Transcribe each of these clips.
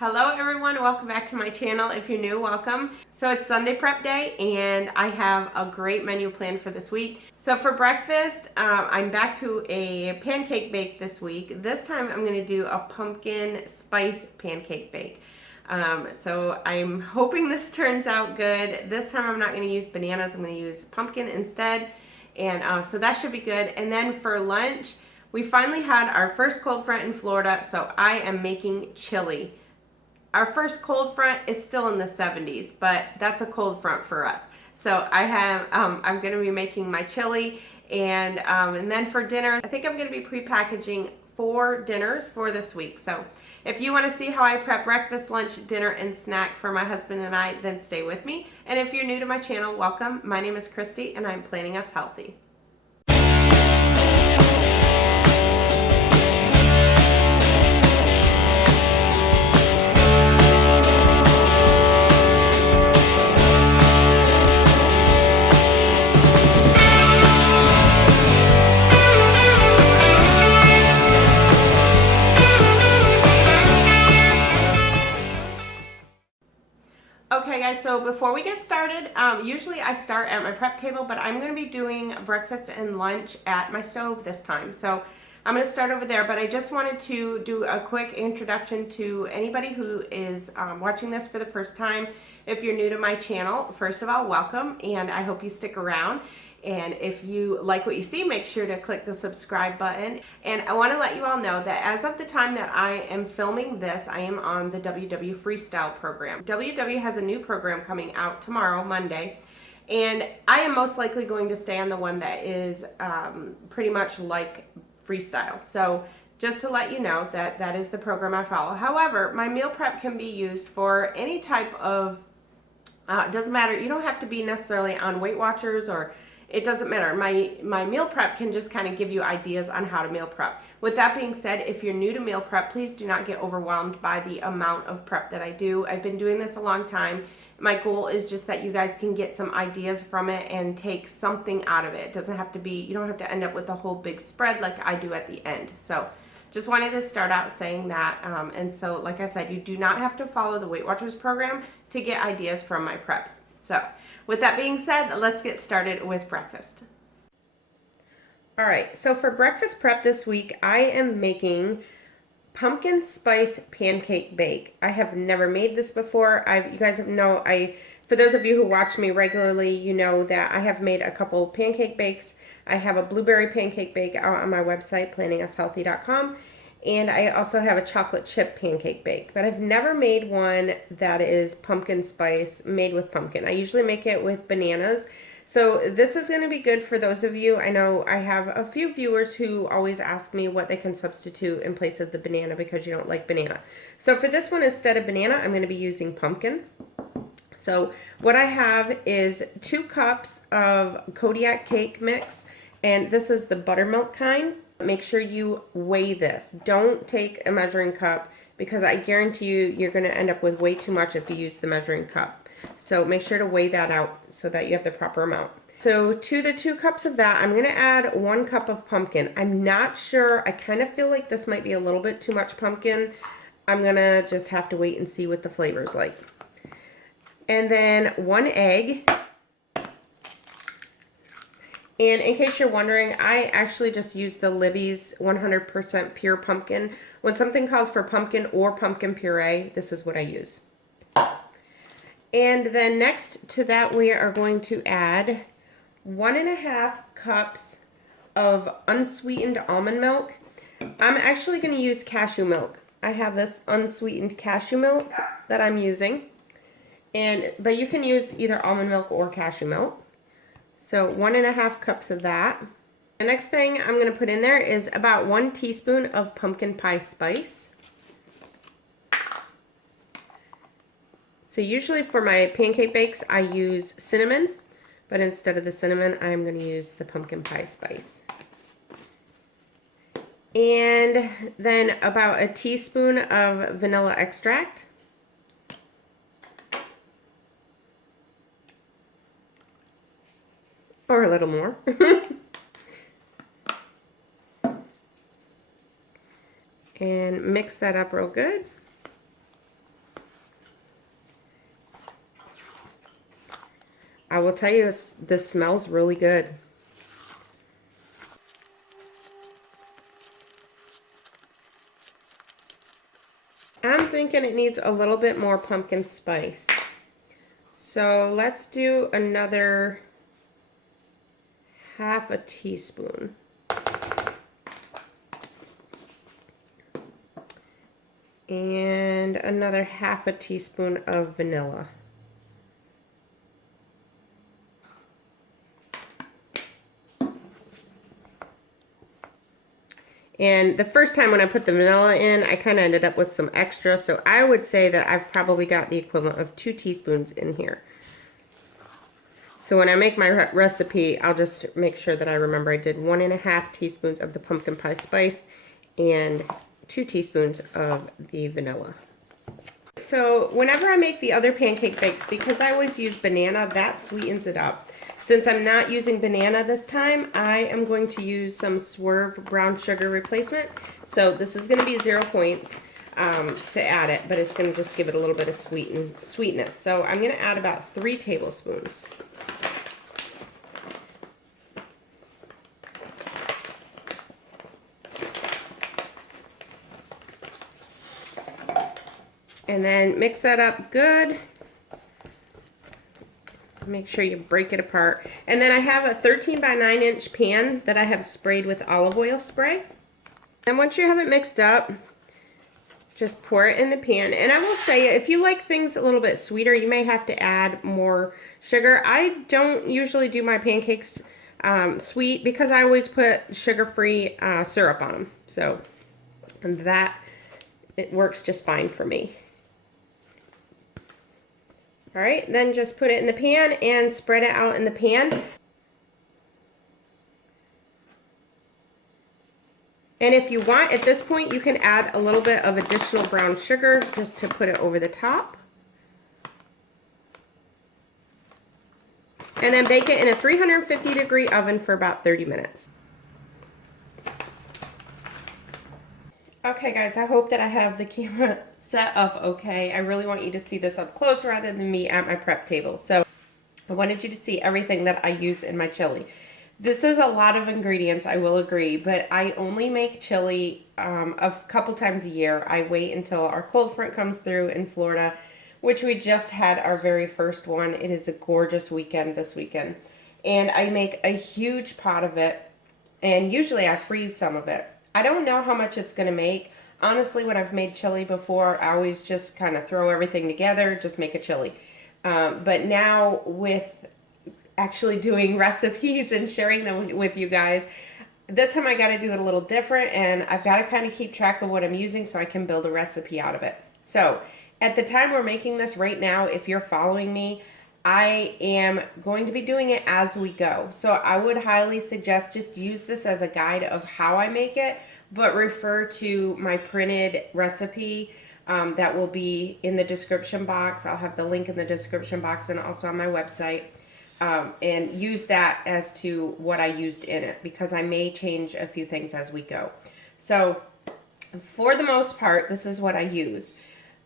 Hello everyone, welcome back to my channel. If you're new, welcome. So it's Sunday prep day and I have a great menu planned for this week. So for breakfast, I'm back to a pancake bake this week. This time I'm going to do a pumpkin spice pancake bake. So I'm hoping this turns out good. This time I'm not going to use bananas, I'm going to use pumpkin instead. And so that should be good. And then for lunch, we finally had our first cold front in Florida, so I am making chili. Our first cold front is still in the 70s, but that's a cold front for us. So I'm going to be making my chili, and then for dinner, I think I'm going to be pre-packaging 4 dinners for this week. So if you want to see how I prep breakfast, lunch, dinner, and snack for my husband and I, then stay with me. And if you're new to my channel, welcome. My name is Kristi, and I'm planning us healthy. Okay guys, so before we get started, usually I start at my prep table, but I'm going to be doing breakfast and lunch at my stove this time. So I'm going to start over there, but I just wanted to do a quick introduction to anybody who is watching this for the first time. If you're new to my channel, first of all, welcome, and I hope you stick around. And if you like what you see, make sure to click the subscribe button. And I want to let you all know that as of the time that I am filming this, I am on the WW Freestyle program. WW has a new program coming out tomorrow, Monday, and I am most likely going to stay on the one that is pretty much like Freestyle. So just to let you know that that is the program I follow. However, my meal prep can be used for any type of, it doesn't matter, you don't have to be necessarily on Weight Watchers, or it doesn't matter. My meal prep can just kind of give you ideas on how to meal prep. With that being said, if you're new to meal prep, please do not get overwhelmed by the amount of prep that I do. I've been doing this a long time. My goal is just that you guys can get some ideas from it and take something out of it. It doesn't have to be, you don't have to end up with a whole big spread like I do at the end. So just wanted to start out saying that. And so, like I said, you do not have to follow the Weight Watchers program to get ideas from my preps. So with that being said, let's get started with breakfast. All right, so for breakfast prep this week, I am making pumpkin spice pancake bake. I have never made this before. You guys know, for those of you who watch me regularly, you know that I have made a couple pancake bakes. I have a blueberry pancake bake out on my website, planningus.healthy.com. And I also have a chocolate chip pancake bake, but I've never made one that is pumpkin spice made with pumpkin. I usually make it with bananas. So this is going to be good for those of you. I know I have a few viewers who always ask me what they can substitute in place of the banana because you don't like banana. So for this one, instead of banana, I'm going to be using pumpkin. So what I have is 2 cups of Kodiak cake mix, and this is the buttermilk kind. Make sure you weigh this. Don't take a measuring cup because I guarantee you're going to end up with way too much if you use the measuring cup. So make sure to weigh that out so that you have the proper amount. So to the 2 cups of that, I'm going to add 1 cup of pumpkin. I'm not sure. I kind of feel like this might be a little bit too much pumpkin. I'm going to just have to wait and see what the flavor's like. And then 1 egg. And in case you're wondering, I actually just use the Libby's 100% pure pumpkin. When something calls for pumpkin or pumpkin puree, this is what I use. And then next to that, we are going to add 1.5 cups of unsweetened almond milk. I'm actually going to use cashew milk. I have this unsweetened cashew milk that I'm using. But you can use either almond milk or cashew milk. So 1.5 cups of that. The next thing I'm going to put in there is about 1 teaspoon of pumpkin pie spice. So usually for my pancake bakes, I use cinnamon, but instead of the cinnamon, I'm going to use the pumpkin pie spice. And then about a teaspoon of vanilla extract. Or a little more. And mix that up real good. I will tell you, this smells really good. I'm thinking it needs a little bit more pumpkin spice. So let's do another half a teaspoon. And another half a teaspoon of vanilla. And the first time when I put the vanilla in, I kind of ended up with some extra. So I would say that I've probably got the equivalent of 2 teaspoons in here. So when I make my recipe, I'll just make sure that I remember I did 1.5 teaspoons of the pumpkin pie spice and 2 teaspoons of the vanilla. So whenever I make the other pancake bakes, because I always use banana, that sweetens it up. Since I'm not using banana this time, I am going to use some Swerve brown sugar replacement. So this is going to be 0 points to add it, but it's going to just give it a little bit of sweetness. So I'm going to add about 3 tablespoons. And then mix that up good. Make sure you break it apart. And then I have a 13 by 9 inch pan that I have sprayed with olive oil spray. And once you have it mixed up, just pour it in the pan. And I will say, if you like things a little bit sweeter, you may have to add more sugar. I don't usually do my pancakes sweet because I always put sugar-free syrup on them. So it works just fine for me. All right, then just put it in the pan and spread it out in the pan. And if you want, at this point, you can add a little bit of additional brown sugar just to put it over the top. And then bake it in a 350-degree oven for about 30 minutes. Okay guys, I hope that I have the camera set up okay. I really want you to see this up close rather than me at my prep table. So I wanted you to see everything that I use in my chili. This is a lot of ingredients, I will agree, but I only make chili a couple times a year. I wait until our cold front comes through in Florida, which we just had our very first one. It is a gorgeous weekend this weekend. And I make a huge pot of it, and usually I freeze some of it. I don't know how much it's going to make. Honestly, when I've made chili before, I always just kind of throw everything together, just make a chili. But now with actually doing recipes and sharing them with you guys, this time I got to do it a little different, and I've got to kind of keep track of what I'm using so I can build a recipe out of it. So at the time we're making this right now, if you're following me, I am going to be doing it as we go. So I would highly suggest just use this as a guide of how I make it, but refer to my printed recipe that will be in the description box. I'll have the link in the description box and also on my website. And use that as to what I used in it, because I may change a few things as we go. So for the most part, this is what I use.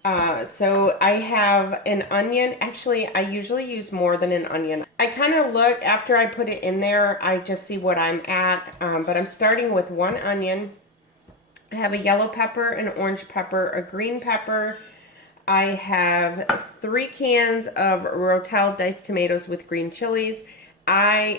So I have an onion. Actually, I usually use more than an onion. I kind of look after I put it in there. I just see what I'm at. But I'm starting with 1 onion. I have a yellow pepper, an orange pepper, a green pepper. I have 3 cans of Rotel diced tomatoes with green chilies.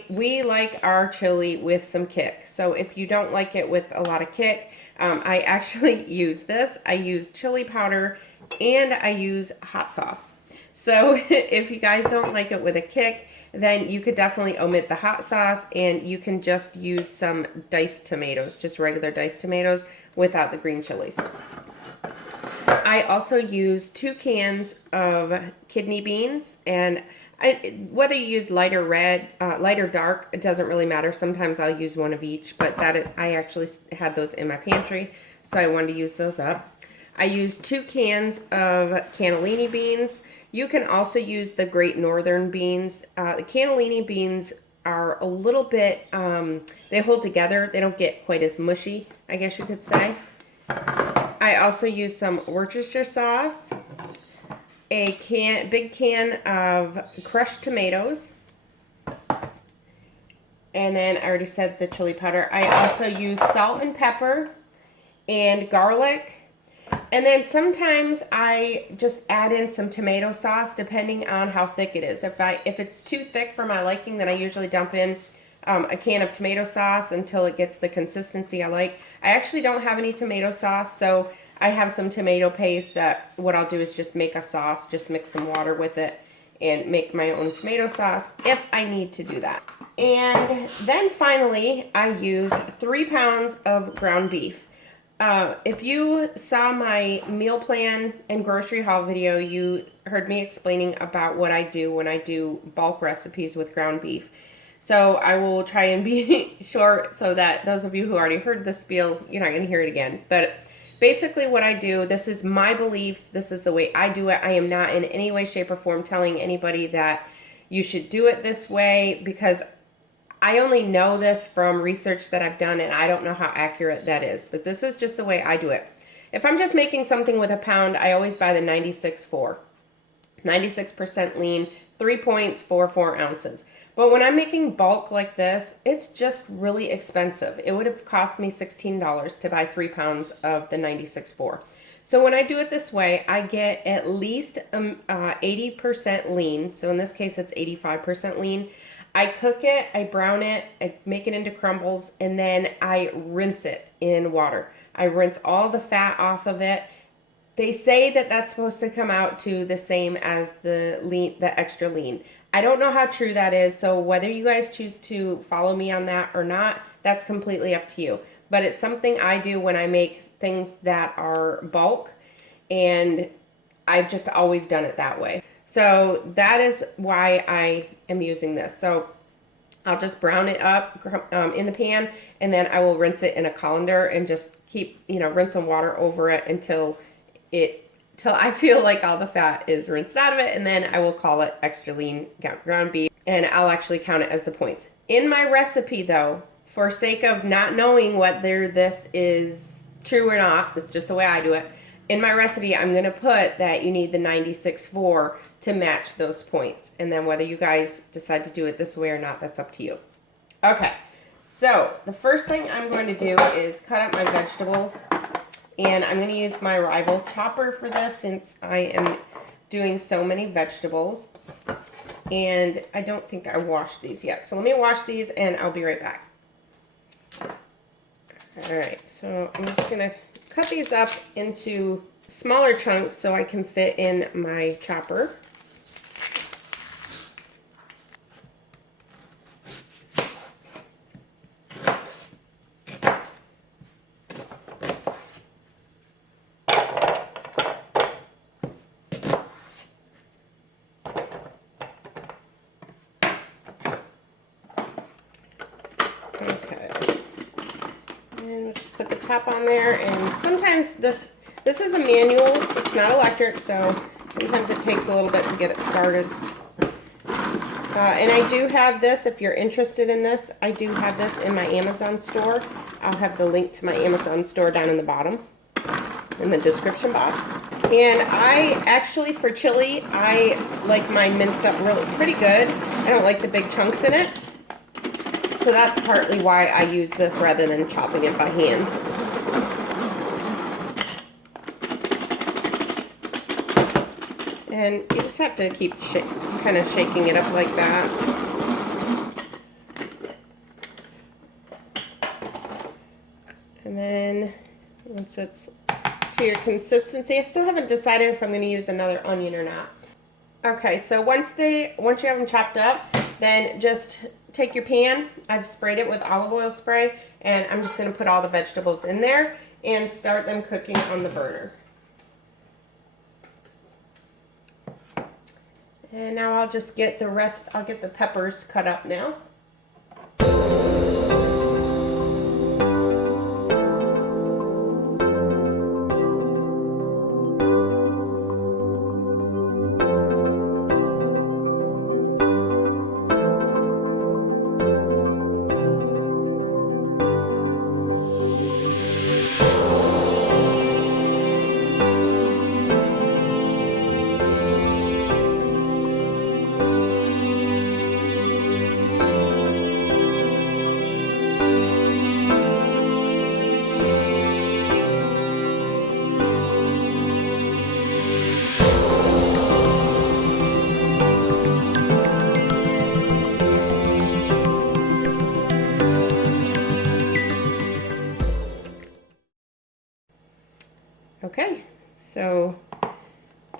We like our chili with some kick. So if you don't like it with a lot of kick, I actually use this. I use chili powder and I use hot sauce. So if you guys don't like it with a kick, then you could definitely omit the hot sauce and you can just use some diced tomatoes, just regular diced tomatoes without the green chilies. I also use 2 cans of kidney beans, and whether you use light or red, light or dark, it doesn't really matter. Sometimes I'll use one of each, but I actually had those in my pantry, so I wanted to use those up. I use 2 cans of cannellini beans. You can also use the Great Northern beans. The cannellini beans are a little bit, they hold together. They don't get quite as mushy, I guess you could say. I also use some Worcestershire sauce, a big can of crushed tomatoes, And then I already said the chili powder. I also use salt and pepper and garlic. And then sometimes I just add in some tomato sauce depending on how thick it is. If it's too thick for my liking, then I usually dump in a can of tomato sauce until it gets the consistency I like. I actually don't have any tomato sauce, so I have some tomato paste that what I'll do is just make a sauce, just mix some water with it and make my own tomato sauce if I need to do that. And then finally, I use 3 pounds of ground beef. If you saw my meal plan and grocery haul video, you heard me explaining about what I do when I do bulk recipes with ground beef. So I will try and be short so that those of you who already heard this spiel, you're not going to hear it again. But basically what I do, this is my beliefs, this is the way I do it. I am not in any way, shape, or form telling anybody that you should do it this way, because I only know this from research that I've done, and I don't know how accurate that is. But this is just the way I do it. If I'm just making something with a pound, I always buy the 96.4. 96% lean, 3 points for 4 ounces. But when I'm making bulk like this, it's just really expensive. It would have cost me $16 to buy 3 pounds of the 96.4. So when I do it this way, I get at least 80% lean. So in this case, it's 85% lean. I cook it, I brown it, I make it into crumbles, and then I rinse it in water. I rinse all the fat off of it. They say that that's supposed to come out to the same as the lean, the extra lean. I don't know how true that is, so whether you guys choose to follow me on that or not, that's completely up to you. But it's something I do when I make things that are bulk, and I've just always done it that way. So that is why I am using this. So I'll just brown it up in the pan, and then I will rinse it in a colander and just keep, rinse some water over it until I feel like all the fat is rinsed out of it, and then I will call it extra lean ground beef, and I'll actually count it as the points. In my recipe though, for sake of not knowing whether this is true or not, it's just the way I do it, in my recipe I'm going to put that you need the 96.4 to match those points, and then whether you guys decide to do it this way or not, that's up to you. Okay, so the first thing I'm going to do is cut up my vegetables. And I'm going to use my rival chopper for this since I am doing so many vegetables. And I don't think I washed these yet. So let me wash these and I'll be right back. Alright, so I'm just going to cut these up into smaller chunks so I can fit in my chopper. Okay, and we'll just put the top on there, and sometimes this is a manual, it's not electric, so sometimes it takes a little bit to get it started. And I do have this, if you're interested in this, I do have this in my Amazon store. I'll have the link to my Amazon store down in the bottom in the description box. And I actually, for chili, I like mine minced up pretty good. I don't like the big chunks in it. So that's partly why I use this rather than chopping it by hand. And you just have to keep kind of shaking it up like that. And then once it's to your consistency, I still haven't decided if I'm going to use another onion or not. Okay, so once you have them chopped up, then just take your pan. I've sprayed it with olive oil spray, and I'm just going to put all the vegetables in there and start them cooking on the burner. And now I'll just get the rest, I'll get the peppers cut up now.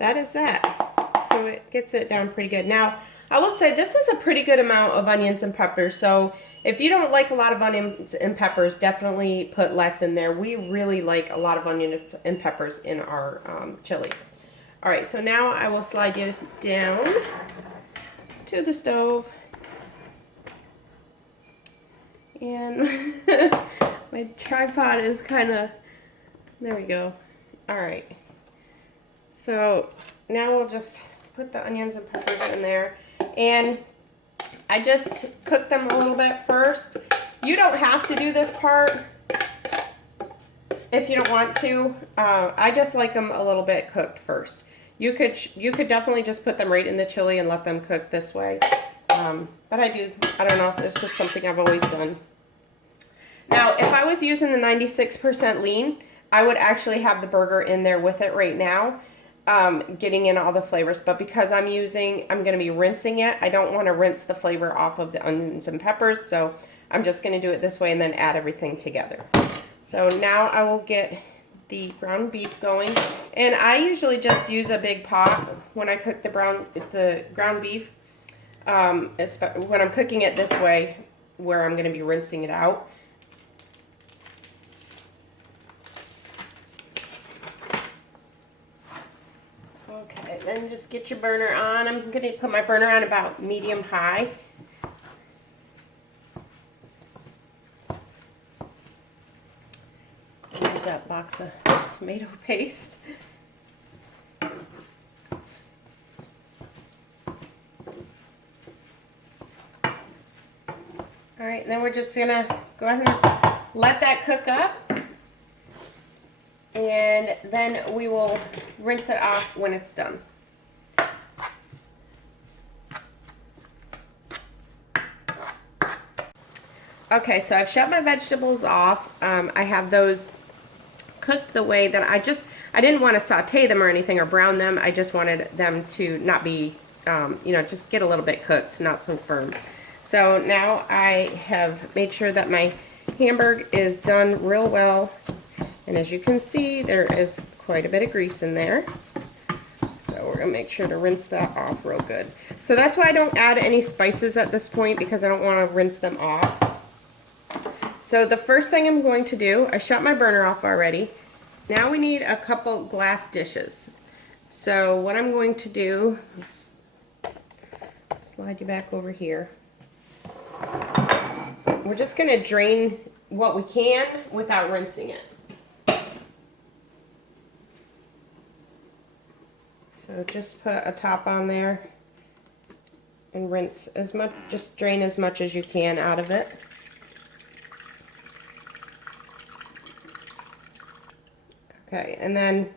that is that. So it gets it down pretty good. Now, I will say this is a pretty good amount of onions and peppers. So if you don't like a lot of onions and peppers, definitely put less in there. We really like a lot of onions and peppers in our chili. All right, so now I will slide you down to the stove. And my tripod is kind of, there we go. All right. So now we'll just put the onions and peppers in there. And I just cook them a little bit first. You don't have to do this part if you don't want to. I just like them a little bit cooked first. You could definitely just put them right in the chili and let them cook this way. But I don't know, it's just something I've always done. Now, if I was using the 96% lean, I would actually have the burger in there with it right now, getting in all the flavors. But because I'm going to be rinsing it, I don't want to rinse the flavor off of the onions and peppers. So I'm just going to do it this way and then add everything together. So now I will get the ground beef going. And I usually just use a big pot when I cook the ground beef. When I'm cooking it this way, where I'm going to be rinsing it out. Okay, then just get your burner on. I'm going to put my burner on about medium-high. Get that box of tomato paste. All right, then we're just gonna go ahead and let that cook up. And then we will rinse it off when it's done. Okay, so I've shut my vegetables off. I have those cooked the way that I didn't want to saute them or anything or brown them. I just wanted them to not be, just get a little bit cooked, not so firm. So now I have made sure that my hamburger is done real well. And as you can see, there is quite a bit of grease in there. So we're going to make sure to rinse that off real good. So that's why I don't add any spices at this point, because I don't want to rinse them off. So the first thing I'm going to do, I shut my burner off already. Now we need a couple glass dishes. So what I'm going to do is slide you back over here. We're just going to drain what we can without rinsing it. So just put a top on there and rinse as much, just drain as much as you can out of it. Okay, and then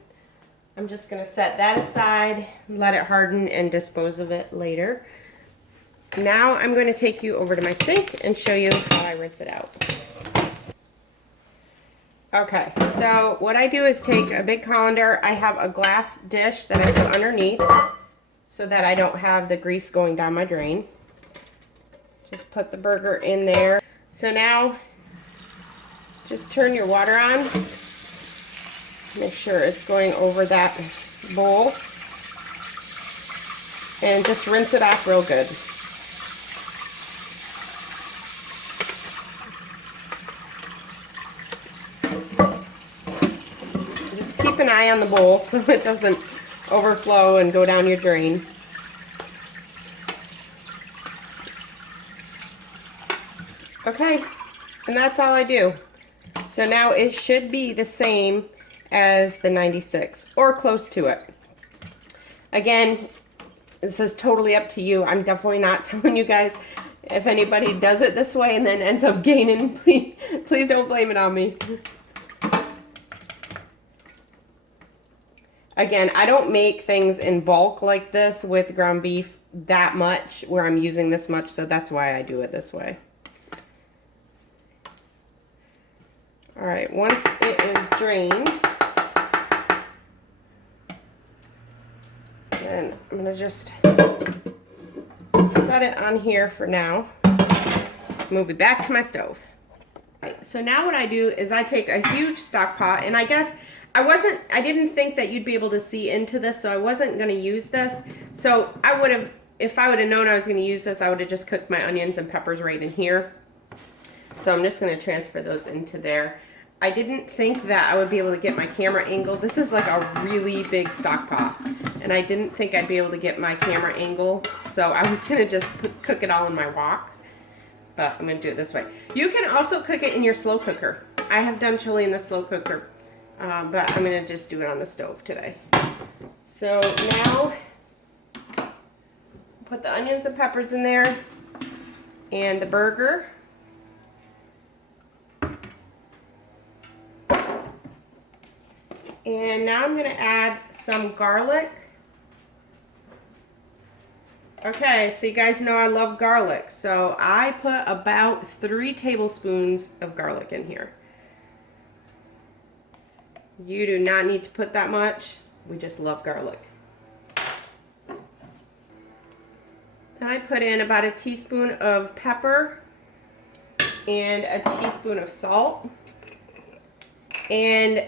I'm just going to set that aside, let it harden, and dispose of it later. Now I'm going to take you over to my sink and show you how I rinse it out. Okay, so what I do is take a big colander. I have a glass dish that I put underneath so that I don't have the grease going down my drain. Just put the burger in there. So now just turn your water on. Make sure it's going over that bowl. And just rinse it off real good. Keep an eye on the bowl so it doesn't overflow and go down your drain. Okay, and that's all I do. So now it should be the same as the 96 or close to it. Again, this is totally up to you. I'm definitely not telling you guys. If anybody does it this way and then ends up gaining, please don't blame it on me. Again, I don't make things in bulk like this with ground beef that much where I'm using this much, so that's why I do it this way. All right, once it is drained, then I'm gonna just set it on here for now. Move it back to my stove. All right, so now what I do is I take a huge stock pot, and I guess I didn't think that you'd be able to see into this, so I wasn't gonna use this. So I would have, if I would have known I was gonna use this, I would have just cooked my onions and peppers right in here. So I'm just gonna transfer those into there. I didn't think that I would be able to get my camera angle. This is like a really big stock pot, and I didn't think I'd be able to get my camera angle, so I was gonna just cook it all in my wok, but I'm gonna do it this way. You can also cook it in your slow cooker. I have done chili in the slow cooker, but I'm gonna just do it on the stove today. So now, put the onions and peppers in there, and the burger. And now I'm going to add some garlic. Okay, so you guys know I love garlic. So I put about 3 tablespoons of garlic in here. You do not need to put that much. We just love garlic. Then I put in about a teaspoon of pepper and a teaspoon of salt. And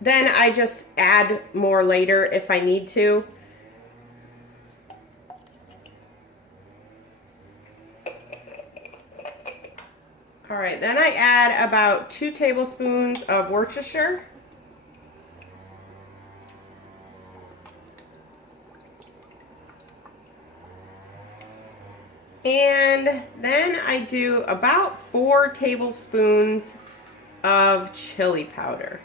then I just add more later if I need to. All right, then I add about 2 tablespoons of Worcestershire. And then I do about 4 tablespoons of chili powder.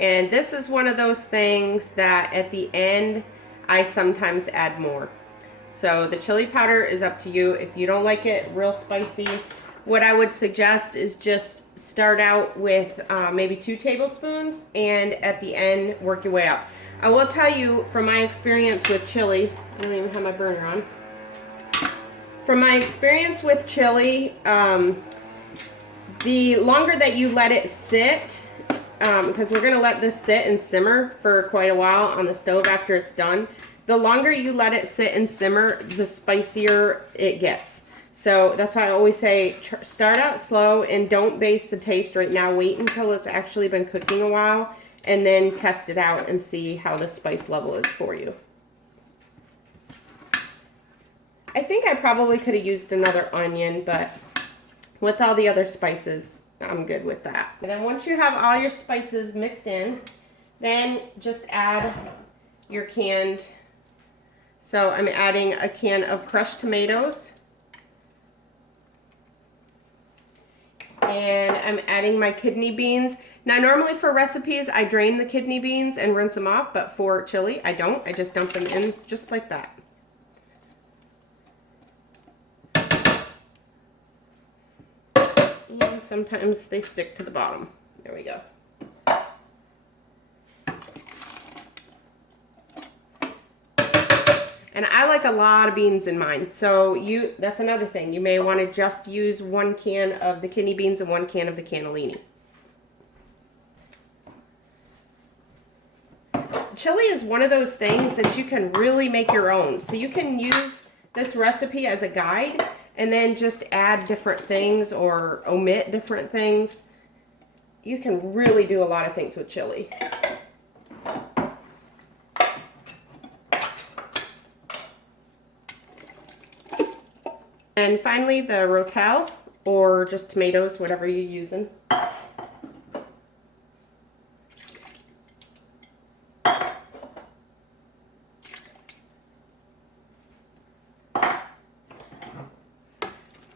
And this is one of those things that at the end, I sometimes add more. So the chili powder is up to you. If you don't like it real spicy, what I would suggest is just start out with maybe 2 tablespoons and at the end, work your way up. I will tell you from my experience with chili, I don't even have my burner on. From my experience with chili, the longer that you let it sit, because we're going to let this sit and simmer for quite a while on the stove after it's done. The longer you let it sit and simmer, the spicier it gets. So that's why I always say start out slow and don't base the taste right now. Wait until it's actually been cooking a while and then test it out and see how the spice level is for you. I think I probably could have used another onion, but with all the other spices, I'm good with that. And then once you have all your spices mixed in, then just add your canned. So I'm adding a can of crushed tomatoes. And I'm adding my kidney beans. Now normally for recipes, I drain the kidney beans and rinse them off, but for chili, I don't. I just dump them in just like that. And sometimes they stick to the bottom. There we go. And I like a lot of beans in mine. So that's another thing. You may want to just use 1 can of the kidney beans and 1 can of the cannellini. Chili is one of those things that you can really make your own. So you can use this recipe as a guide and then just add different things or omit different things. You can really do a lot of things with chili. And finally, the rotel, or just tomatoes, whatever you're using.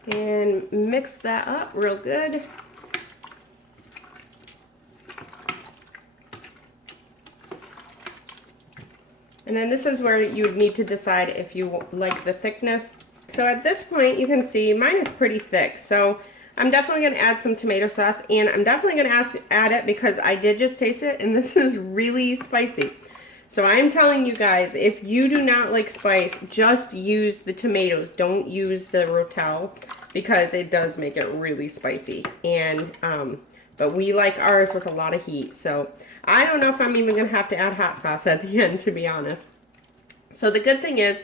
And mix that up real good. And then this is where you would need to decide if you like the thickness. So at this point, you can see mine is pretty thick. So I'm definitely going to add some tomato sauce, and I'm definitely going to add it because I did just taste it, and this is really spicy. So I'm telling you guys, if you do not like spice, just use the tomatoes. Don't use the rotel because it does make it really spicy. And but we like ours with a lot of heat. So I don't know if I'm even going to have to add hot sauce at the end, to be honest. So the good thing is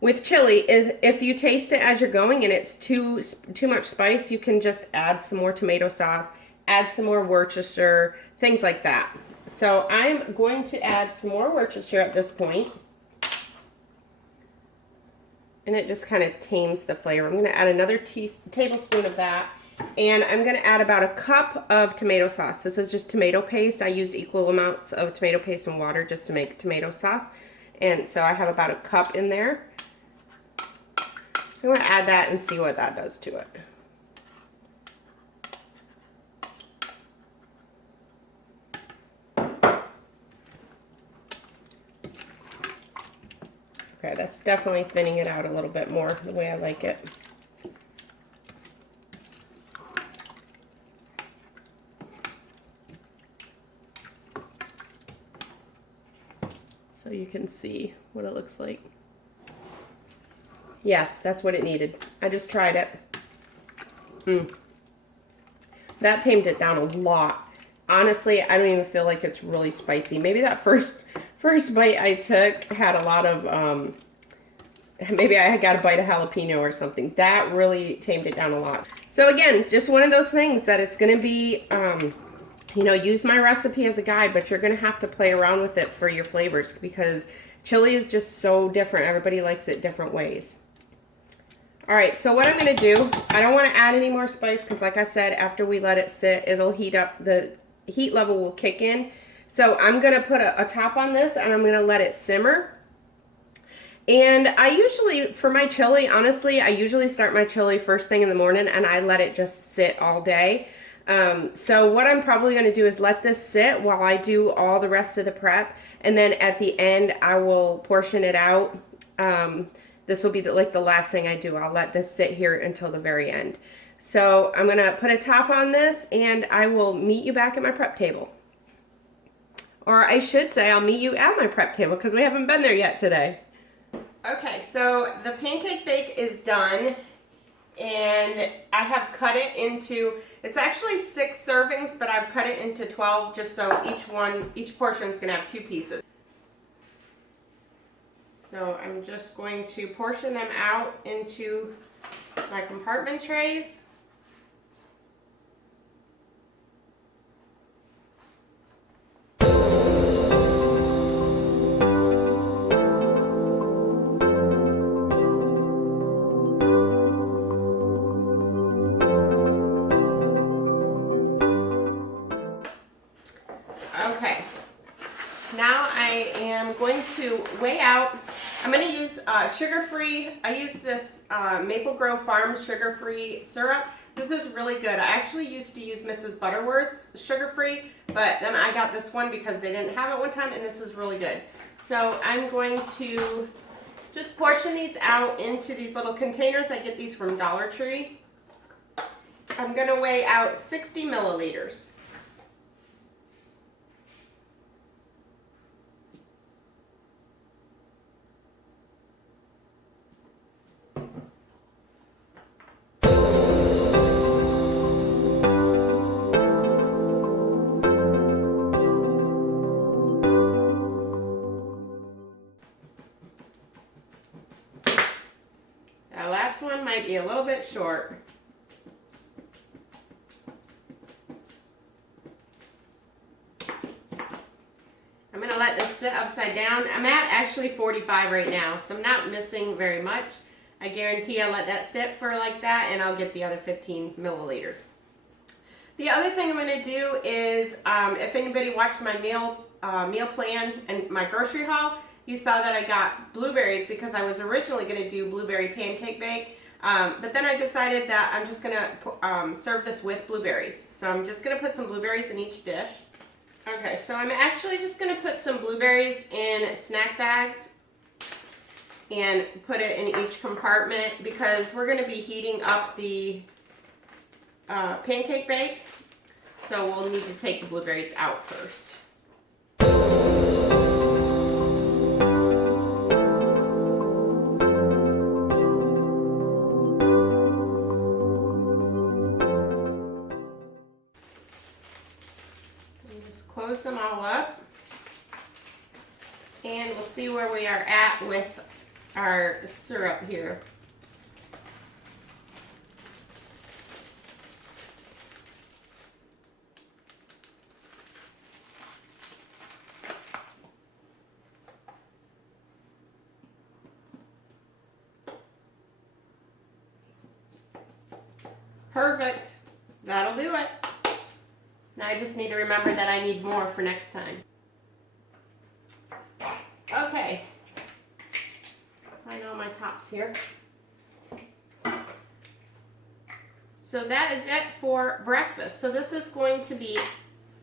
with chili is if you taste it as you're going and it's too much spice, you can just add some more tomato sauce, add some more Worcestershire, things like that. So I'm going to add some more Worcestershire at this point. And it just kind of tames the flavor. I'm going to add another tablespoon of that. And I'm going to add about a cup of tomato sauce. This is just tomato paste. I use equal amounts of tomato paste and water just to make tomato sauce. And so I have about a cup in there. So I'm going to add that and see what that does to it. Okay, that's definitely thinning it out a little bit more the way I like it. So you can see what it looks like. Yes, that's what it needed. I just tried it. That tamed it down a lot. Honestly, I don't even feel like it's really spicy. Maybe that first bite I took had a lot of, maybe I got a bite of jalapeno or something. That really tamed it down a lot. So again, just one of those things that it's going to be, you know, use my recipe as a guide, but you're going to have to play around with it for your flavors because chili is just so different. Everybody likes it different ways. All right, so what I'm going to do, I don't want to add any more spice because like I said, after we let it sit, it'll heat up. The heat level will kick in. So I'm going to put a top on this and I'm going to let it simmer. And I usually, for my chili, honestly, I usually start my chili first thing in the morning and I let it just sit all day. So what I'm probably going to do is let this sit while I do all the rest of the prep. And then at the end, I will portion it out. This will be like the last thing I do. I'll let this sit here until the very end. So I'm going to put a top on this and I will meet you back at my prep table. Or I should say I'll meet you at my prep table because we haven't been there yet today. Okay, so the pancake bake is done and I have cut it into, it's actually 6 servings, but I've cut it into 12 just so each portion is going to have 2 pieces. So I'm just going to portion them out into my compartment trays. Okay, now I am going to weigh out. I'm going to use sugar-free. I use this Maple Grove Farms sugar-free syrup. This is really good. I actually used to use Mrs. Butterworth's sugar-free, but then I got this one because they didn't have it one time, and this is really good. So I'm going to just portion these out into these little containers. I get these from Dollar Tree. I'm going to weigh out 60 milliliters. That last one might be a little bit short. I'm going to let this sit upside down. I'm at actually 45 right now, so I'm not missing very much. I guarantee I'll let that sit for like that and I'll get the other 15 milliliters. The other thing I'm going to do is, if anybody watched my meal plan and my grocery haul, you saw that I got blueberries because I was originally going to do blueberry pancake bake. But then I decided that I'm just going to serve this with blueberries. So I'm just going to put some blueberries in each dish. Okay, so I'm actually just going to put some blueberries in snack bags and put it in each compartment because we're going to be heating up the pancake bake. So we'll need to take the blueberries out first. Close them all up and we'll see where we are at with our syrup here. Perfect. That'll do it. Now I just need to remember that I need more for next time. Okay. Find all my tops here. So that is it for breakfast. So this is going to be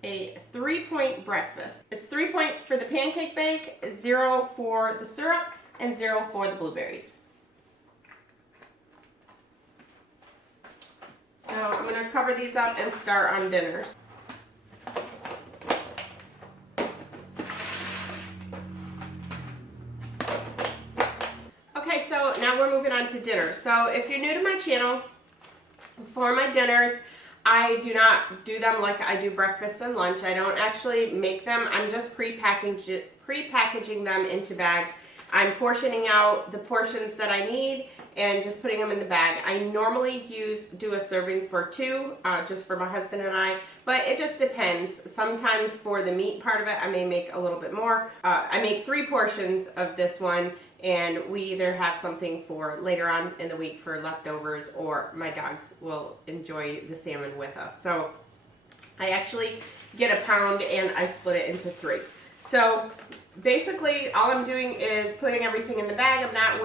a 3-point breakfast. It's 3 points for the pancake bake, 0 for the syrup, and 0 for the blueberries. So I'm going to cover these up and start on dinners. Okay, so now we're moving on to dinner. So if you're new to my channel, for my dinners, I do not do them like I do breakfast and lunch. I don't actually make them. I'm just pre-packaging them into bags. I'm portioning out the portions that I need and just putting them in the bag. I normally do a serving for 2, just for my husband and I, but it just depends. Sometimes for the meat part of it, I may make a little bit more. I make 3 portions of this one, and we either have something for later on in the week for leftovers, or my dogs will enjoy the salmon with us. So I actually get a pound and I split it into 3. So basically all I'm doing is putting everything in the bag. I'm not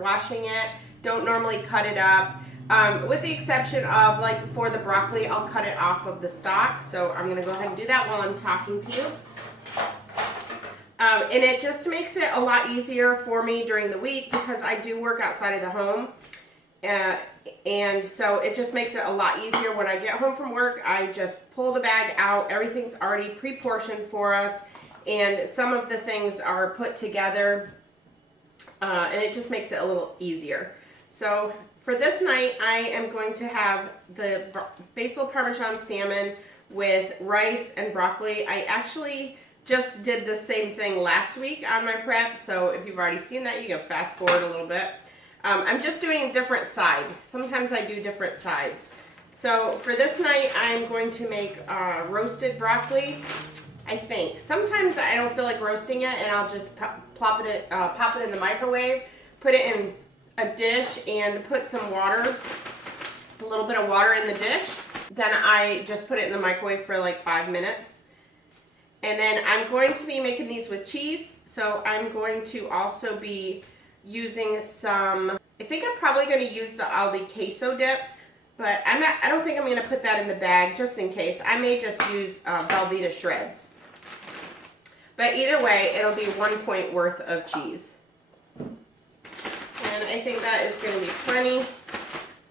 washing it. Don't normally cut it up. With the exception of, like, for the broccoli, I'll cut it off of the stalk. So I'm gonna go ahead and do that while I'm talking to you. And it just makes it a lot easier for me during the week because I do work outside of the home. And so it just makes it a lot easier when I get home from work. I just pull the bag out. Everything's already pre-portioned for us. And some of the things are put together. And it just makes it a little easier. So for this night, I am going to have the basil parmesan salmon with rice and broccoli. I actually just did the same thing last week on my prep, so if you've already seen that, you can fast forward a little bit. I'm just doing a different side. Sometimes I do different sides. So for this night, I'm going to make roasted broccoli, I think. Sometimes I don't feel like roasting it, and I'll just pop it in the microwave, put it in a dish, and put some water, a little bit of water in the dish. Then I just put it in the microwave for like 5 minutes. And then I'm going to be making these with cheese. So I'm going to also be using some, I think I'm probably going to use the Aldi queso dip, but I don't think I'm going to put that in the bag just in case. I may just use Velveeta shreds. But either way, it'll be 1 point worth of cheese. And I think that is going to be plenty.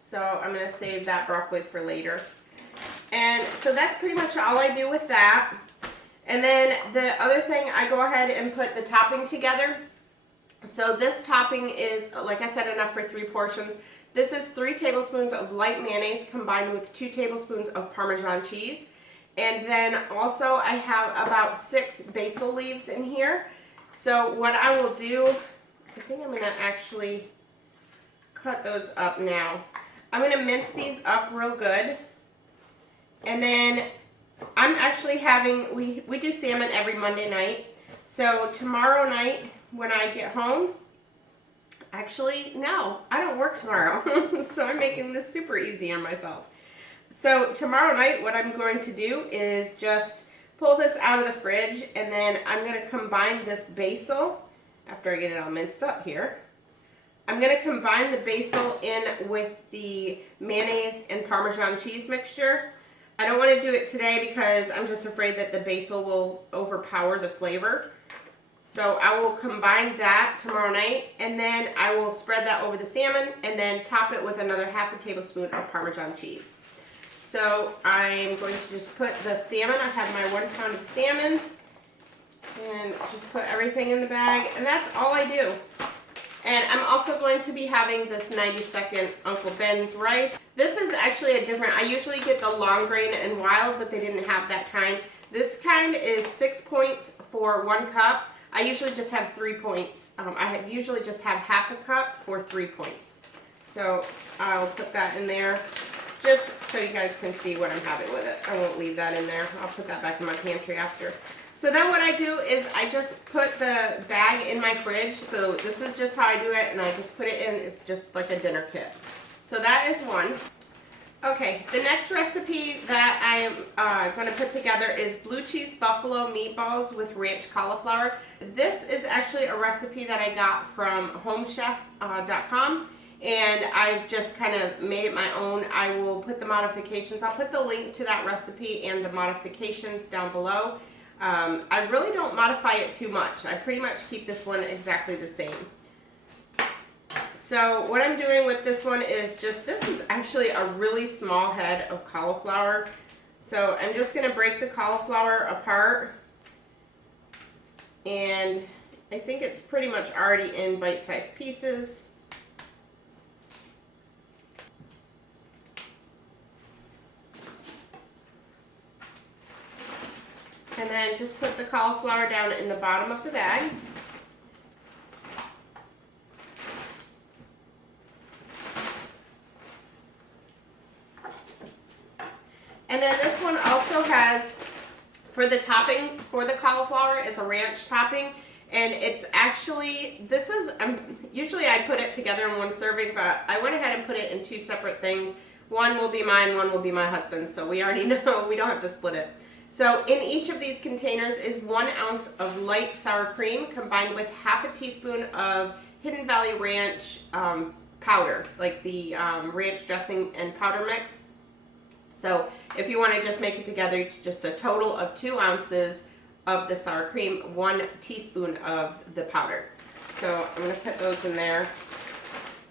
So I'm going to save that broccoli for later. And so that's pretty much all I do with that. And then the other thing, I go ahead and put the topping together. So this topping is, like I said, enough for 3 portions. This is 3 tablespoons of light mayonnaise combined with 2 tablespoons of Parmesan cheese. And then also I have about 6 basil leaves in here. So what I will do, I think I'm going to actually cut those up now. I'm going to mince these up real good. And then I'm actually having, we do salmon every Monday night. So tomorrow night when I get home, actually, no, I don't work tomorrow. So I'm making this super easy on myself. So tomorrow night what I'm going to do is just pull this out of the fridge, and then I'm going to combine this basil, after I get it all minced up here. I'm going to combine the basil in with the mayonnaise and Parmesan cheese mixture. I don't want to do it today because I'm just afraid that the basil will overpower the flavor. So I will combine that tomorrow night, and then I will spread that over the salmon and then top it with another ½ tablespoon of Parmesan cheese. So I'm going to just put the salmon, I have my 1 pound of salmon, and just put everything in the bag, and that's all I do. And I'm also going to be having this 90-second Uncle Ben's rice. This is actually a different, I usually get the long grain and wild, but they didn't have that kind. This kind is 6 points for 1 cup. I usually just have 3 points. I usually just have ½ cup for 3 points. So I'll put that in there just so you guys can see what I'm having with it. I won't leave that in there. I'll put that back in my pantry after. So then what I do is I just put the bag in my fridge. So this is just how I do it, and I just put it in. It's just like a dinner kit. So that is one. Okay, the next recipe that I am going to put together is blue cheese buffalo meatballs with ranch cauliflower. This is actually a recipe that I got from homechef.com, and I've just kind of made it my own. I will put the modifications. I'll put the link to that recipe and the modifications down below. I really don't modify it too much. I pretty much keep this one exactly the same. So what I'm doing with this one is just, this is actually a really small head of cauliflower. So I'm just going to break the cauliflower apart. And I think it's pretty much already in bite-sized pieces. And then just put the cauliflower down in the bottom of the bag. And then this one also has, for the topping for the cauliflower, it's a ranch topping. And it's actually, this is, usually I put it together in one serving, but I went ahead and put it in two separate things. One will be mine, one will be my husband's, so we already know we don't have to split it. So in each of these containers is 1 ounce of light sour cream combined with half a teaspoon of Hidden Valley Ranch powder, like the ranch dressing and powder mix. So if you want to just make it together, it's just a total of 2 ounces of the sour cream, 1 teaspoon of the powder. So I'm going to put those in there.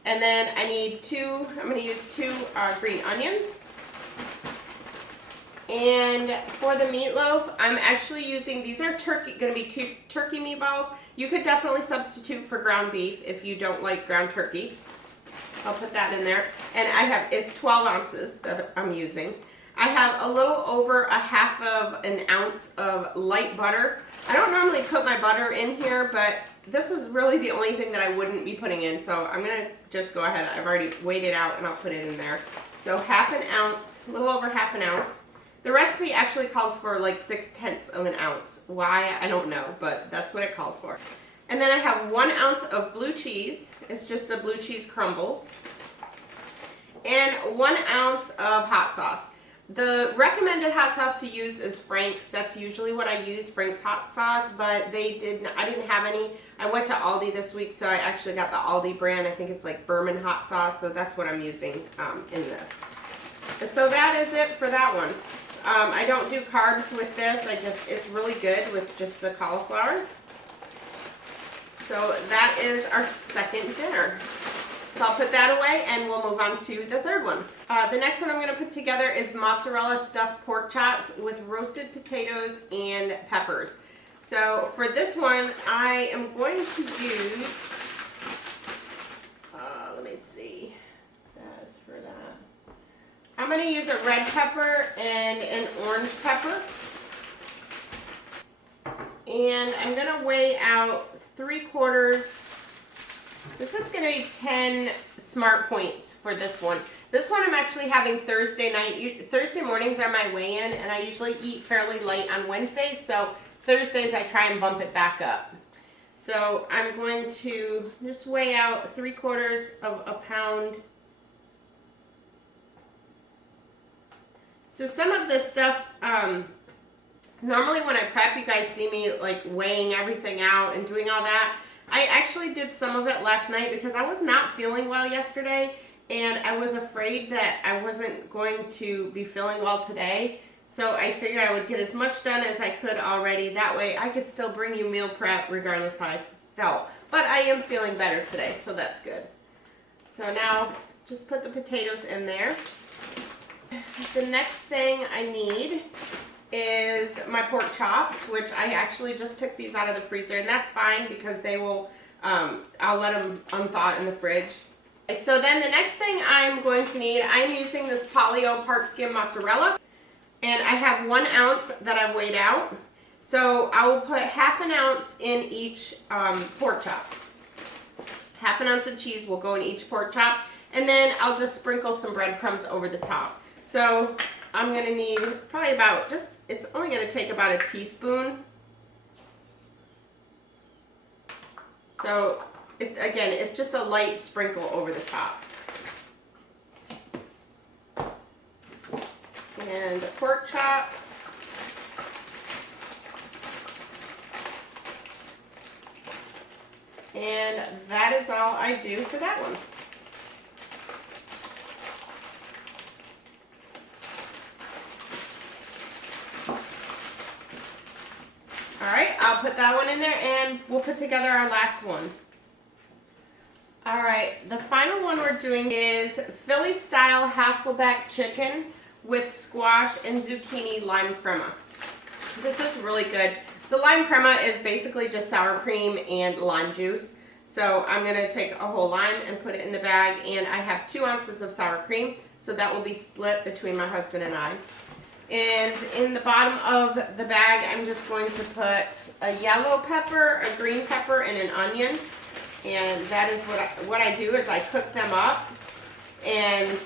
And then I need I'm going to use 2 green onions. And for the meatloaf, I'm actually using, these are going to be 2 turkey meatballs. You could definitely substitute for ground beef if you don't like ground turkey. I'll put that in there. And it's 12 ounces that I'm using. I have a little over a half of an ounce of light butter. I don't normally put my butter in here, but this is really the only thing that I wouldn't be putting in. So I'm going to just go ahead. I've already weighed it out and I'll put it in there. So half an ounce, a little over half an ounce. The recipe actually calls for like 6/10 of an ounce. Why, I don't know, but that's what it calls for. And then I have 1 ounce of blue cheese. It's just the blue cheese crumbles. And 1 ounce of hot sauce. The recommended hot sauce to use is Frank's. That's usually what I use, Frank's hot sauce, but I didn't have any. I went to Aldi this week, so I actually got the Aldi brand. I think it's like Berman hot sauce, so that's what I'm using in this. So that is it for that one. I don't do carbs with this. It's really good with just the cauliflower. So that is our second dinner. So I'll put that away and we'll move on to the third one. The next one I'm going to put together is mozzarella stuffed pork chops with roasted potatoes and peppers. So for this one, I am going to use, let me see, that is for that. I'm going to use a red pepper and an orange pepper. And I'm going to weigh out 3/4. This is going to be 10 smart points for this one. This one I'm actually having Thursday night. Thursday mornings are my weigh-in, and I usually eat fairly light on Wednesdays, so Thursdays I try and bump it back up. So I'm going to just weigh out 3/4 of a pound. So some of this stuff, normally when I prep, you guys see me like weighing everything out and doing all that. I actually did some of it last night because I was not feeling well yesterday, and I was afraid that I wasn't going to be feeling well today. So I figured I would get as much done as I could already. That way I could still bring you meal prep regardless how I felt. But I am feeling better today, so that's good. So now just put the potatoes in there. The next thing I need is my pork chops, which I actually just took these out of the freezer, and that's fine because they will, I'll let them unthaw in the fridge. So then the next thing I'm going to need, I'm using this Polly-O Park Skim mozzarella, and I have 1 ounce that I've weighed out. So I will put half an ounce in each pork chop. Half an ounce of cheese will go in each pork chop, and then I'll just sprinkle some breadcrumbs over the top. So I'm going to need probably about it's only going to take about a teaspoon. So again, it's just a light sprinkle over the top. And the pork chops. And that is all I do for that one. All right, I'll put that one in there and we'll put together our last one. All right, the final one we're doing is Philly-style Hasselback chicken with squash and zucchini lime crema. This is really good. The lime crema is basically just sour cream and lime juice. So I'm gonna take a whole lime and put it in the bag, and I have 2 ounces of sour cream, so that will be split between my husband and I. And in the bottom of the bag, I'm just going to put a yellow pepper, a green pepper, and an onion. And that is what I do is I cook them up, and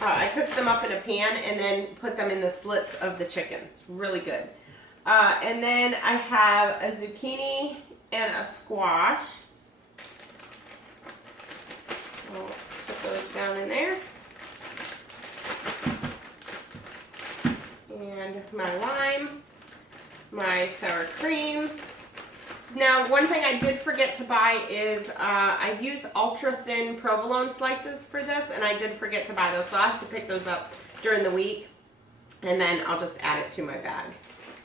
I cook them up in a pan and then put them in the slits of the chicken. It's really good. And then I have a zucchini and a squash. I'll put those down in there. And my lime, my sour cream. Now, one thing I did forget to buy is I use ultra thin provolone slices for this, and I did forget to buy those, so I'll have to pick those up during the week, and then I'll just add it to my bag.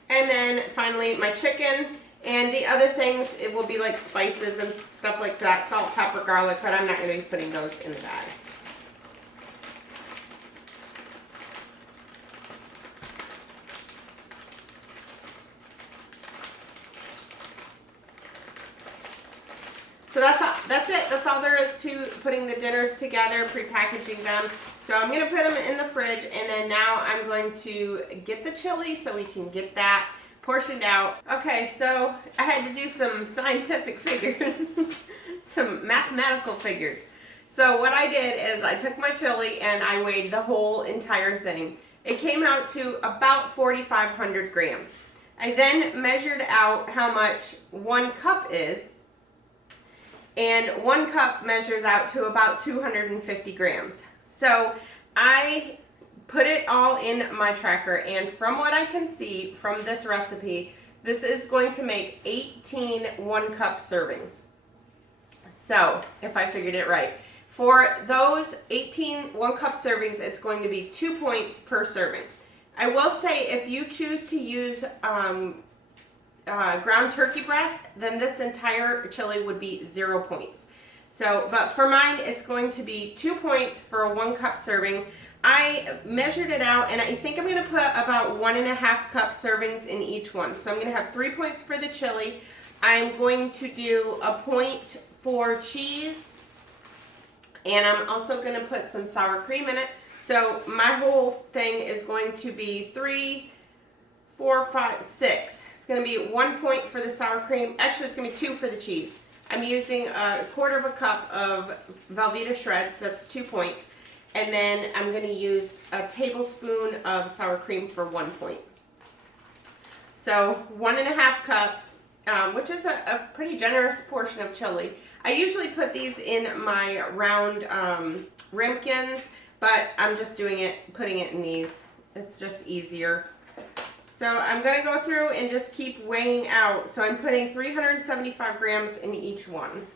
And then finally my chicken, and the other things, it will be like spices and stuff like that, salt, pepper, garlic, but I'm not going to be putting those in the bag. So that's it. That's all there is to putting the dinners together, pre-packaging them. So I'm going to put them in the fridge, and then now I'm going to get the chili so we can get that portioned out. Okay, so I had to do some scientific figures, some mathematical figures. So what I did is I took my chili and I weighed the whole entire thing. It came out to about 4,500 grams. I then measured out how much 1 cup is. And 1 cup measures out to about 250 grams. So I put it all in my tracker, and from what I can see from this recipe, this is going to make 18 1-cup servings. So, if I figured it right, for those 18 1-cup servings, it's going to be 2 points per serving. I will say, if you choose to use ground turkey breast, then this entire chili would be 0 points. So, but for mine, it's going to be 2 points for a 1-cup serving. I measured it out, and I think I'm going to put about 1.5 cup servings in each one. So I'm going to have 3 points for the chili. I'm going to do a point for cheese, and I'm also going to put some sour cream in it. So my whole thing is going to be 3, 4, 5, 6. It's going to be 1 point for the sour cream. Actually, it's going to be 2 for the cheese. I'm using a 1/4 cup of Velveeta shreds. That's 2 points. And then I'm going to use a tablespoon of sour cream for 1 point. So 1.5 cups, which is a pretty generous portion of chili. I usually put these in my round ramekins, but I'm just putting it in these. It's just easier. So I'm going to go through and just keep weighing out. So I'm putting 375 grams in each one.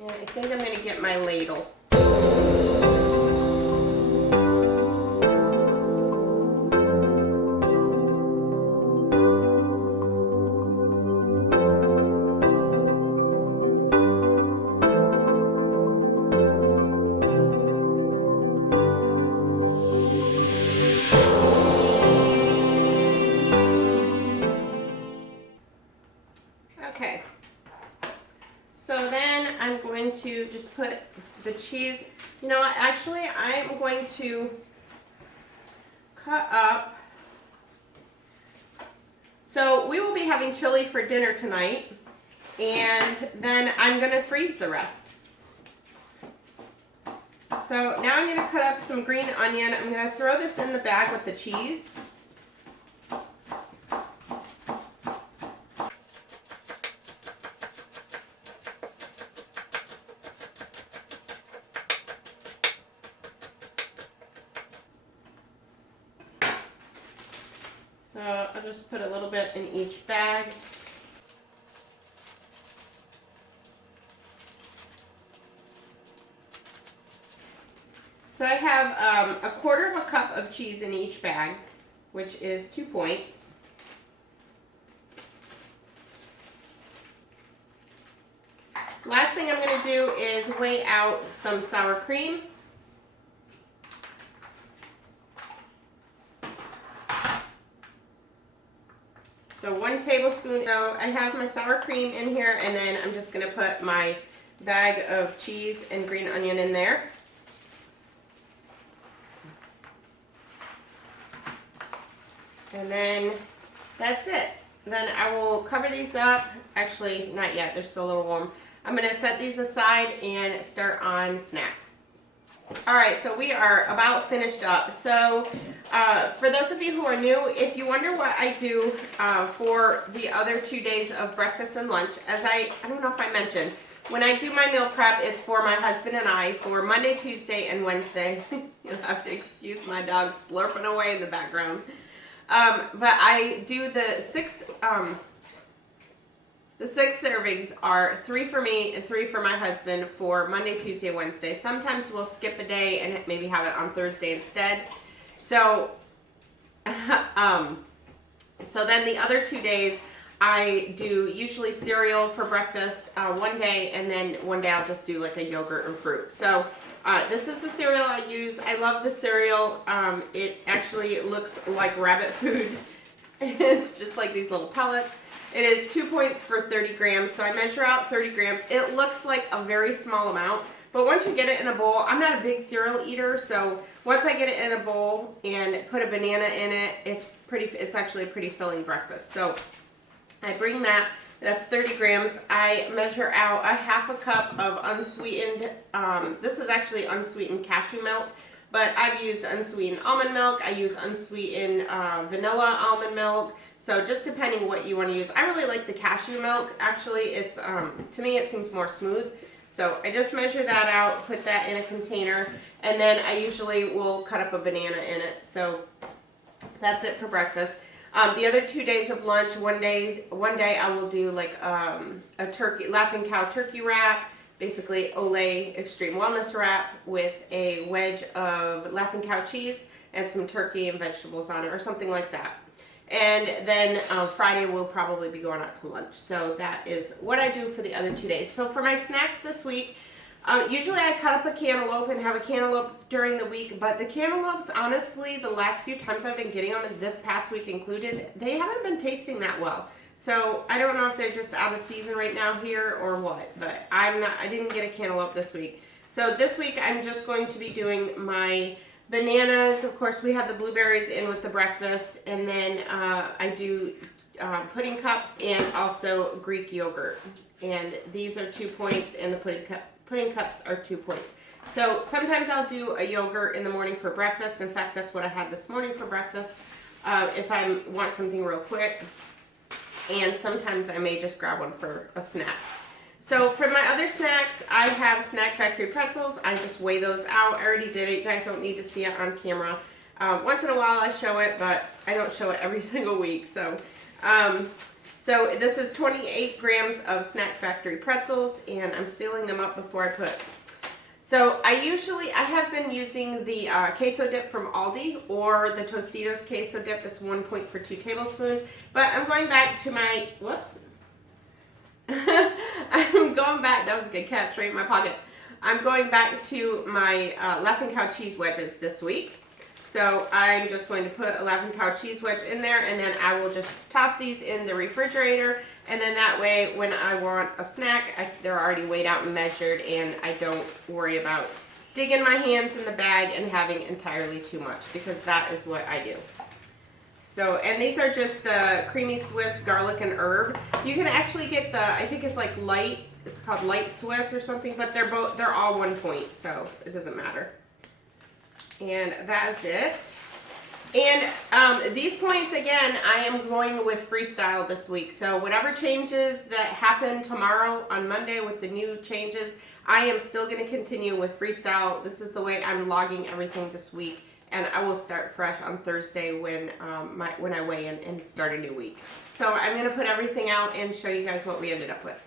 And I think I'm going to get my ladle. Okay. So then I'm going to just put the cheese, you know what, actually I'm going to cut up. So we will be having chili for dinner tonight, and then I'm going to freeze the rest. So now I'm going to cut up some green onion. I'm going to throw this in the bag with the cheese. I'll just put a little bit in each bag. So I have a quarter of a cup of cheese in each bag, which is 2 points. Last thing I'm going to do is weigh out some sour cream. So 1 tablespoon. So I have my sour cream in here, and then I'm just going to put my bag of cheese and green onion in there. And then that's it. Then I will cover these up. Actually, not yet. They're still a little warm. I'm going to set these aside and start on snacks. All right, so we are about finished up. So for those of you who are new, if you wonder what I do for the other 2 days of breakfast and lunch, as I don't know if I mentioned, when I do my meal prep, it's for my husband and I for Monday, Tuesday, and Wednesday. You'll have to excuse my dog slurping away in the background. But I do the six servings are 3 for me and 3 for my husband for Monday, Tuesday, and Wednesday. Sometimes we'll skip a day and maybe have it on Thursday instead. So, so then the other 2 days I do usually cereal for breakfast one day, and then one day I'll just do like a yogurt and fruit. So this is the cereal I use. I love the cereal. It actually looks like rabbit food. It's just like these little pellets. It is 2 points for 30 grams. So I measure out 30 grams. It looks like a very small amount, but once you get it in a bowl, I'm not a big cereal eater. So once I get it in a bowl and put a banana in it, it's actually a pretty filling breakfast. So I bring that. That's 30 grams. I measure out a half a cup of unsweetened, this is actually unsweetened cashew milk, but I've used unsweetened almond milk. I use unsweetened vanilla almond milk. So just depending what you want to use. I really like the cashew milk. Actually, it's to me it seems more smooth. So I just measure that out, put that in a container, and then I usually will cut up a banana in it. So that's it for breakfast. The other 2 days of lunch, one day I will do like a turkey, Laughing Cow turkey wrap, basically Olay Extreme Wellness wrap with a wedge of Laughing Cow cheese and some turkey and vegetables on it, or something like that. And then Friday we'll probably be going out to lunch. So that is what I do for the other 2 days. So for my snacks this week, usually I cut up a cantaloupe and have a cantaloupe during the week, but the cantaloupes, honestly, the last few times I've been getting them, this past week included, they haven't been tasting that well. So I don't know if they're just out of season right now here or what, but I didn't get a cantaloupe this week. So this week I'm just going to be doing my bananas. Of course, we have the blueberries in with the breakfast, and then I do pudding cups and also Greek yogurt. And these are 2 points, and the pudding cups are 2 points. So sometimes I'll do a yogurt in the morning for breakfast. In fact, that's what I had this morning for breakfast if I want something real quick. And sometimes I may just grab one for a snack. So for my other snacks, I have Snack Factory pretzels. I just weigh those out. I already did it. You guys don't need to see it on camera. Once in a while I show it, but I don't show it every single week. So this is 28 grams of Snack Factory pretzels, and I'm sealing them up before I put. So I have been using the queso dip from Aldi or the Tostitos queso dip. That's 1 point for 2 tablespoons. But I'm going back to my, whoops. I'm going back, that was a good catch right in my pocket. I'm going back to my Laughing Cow cheese wedges this week. So I'm just going to put a Laughing Cow cheese wedge in there, and then I will just toss these in the refrigerator, and then that way when I want a snack, they're already weighed out and measured, and I don't worry about digging my hands in the bag and having entirely too much, because that is what I do. So, and these are just the creamy Swiss garlic and herb. You can actually get the, I think it's like light, it's called light Swiss or something, but they're all 1 point, so it doesn't matter. And that's it. And these points, again, I am going with freestyle this week. So whatever changes that happen tomorrow on Monday with the new changes, I am still going to continue with freestyle. This is the way I'm logging everything this week. and I will start fresh on Thursday when when I weigh in and start a new week. So I'm gonna put everything out and show you guys what we ended up with.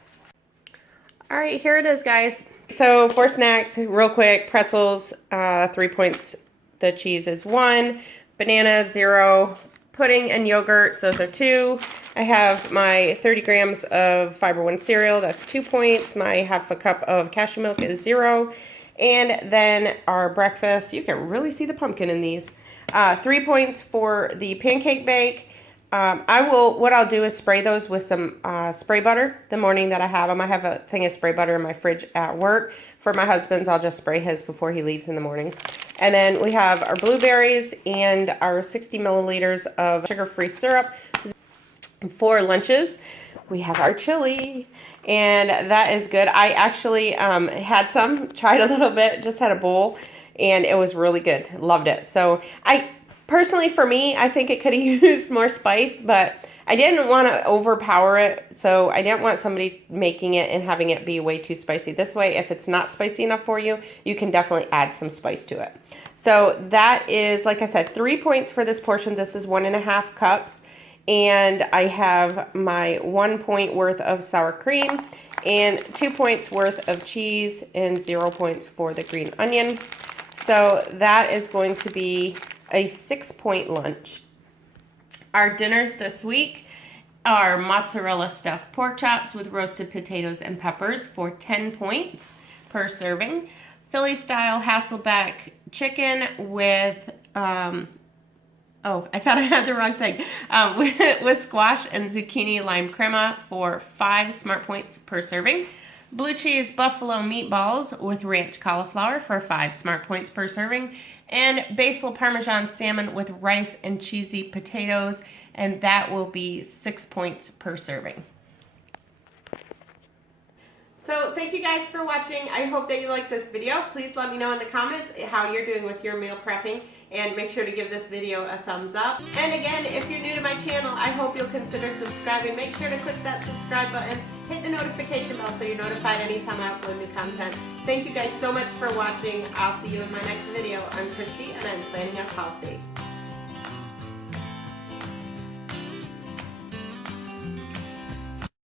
All right, here it is, guys. So for snacks, real quick, pretzels, 3 points. The cheese is 1, banana 0, pudding and yogurt, so those are 2. I have my 30 grams of Fiber One cereal, that's 2 points. My half a cup of cashew milk is 0. And then our breakfast, you can really see the pumpkin in these. 3 points for the pancake bake. What I'll do is spray those with some spray butter the morning that I have them. I have a thing of spray butter in my fridge at work. For my husband's, I'll just spray his before he leaves in the morning. And then we have our blueberries and our 60 milliliters of sugar-free syrup. For lunches, we have our chili, and that is good. I actually had some, tried a little bit, just had a bowl, and it was really good. Loved it. So personally, for me, I think it could have used more spice, but I didn't want to overpower it, so I didn't want somebody making it and having it be way too spicy. This way, if it's not spicy enough for you, you can definitely add some spice to it. So that is, like I said, 3 points for this portion. This is 1.5 cups. And I have my 1 point worth of sour cream and 2 points worth of cheese and 0 points for the green onion. So that is going to be a 6 point lunch. Our dinners this week are mozzarella stuffed pork chops with roasted potatoes and peppers for 10 points per serving. Philly style Hasselback chicken with, oh, I thought I had the wrong thing, with squash and zucchini lime crema for 5 smart points per serving. Blue cheese buffalo meatballs with ranch cauliflower for 5 smart points per serving. And basil-parmesan salmon with rice and cheesy potatoes, and that will be 6 points per serving. So thank you guys for watching. I hope that you liked this video. Please let me know in the comments how you're doing with your meal prepping, and make sure to give this video a thumbs up. And again, if you're new to my channel, I hope you'll consider subscribing. Make sure to click that subscribe button, hit the notification bell so you're notified anytime I upload new content. Thank you guys so much for watching. I'll see you in my next video. I'm Kristi, and I'm planning us healthy.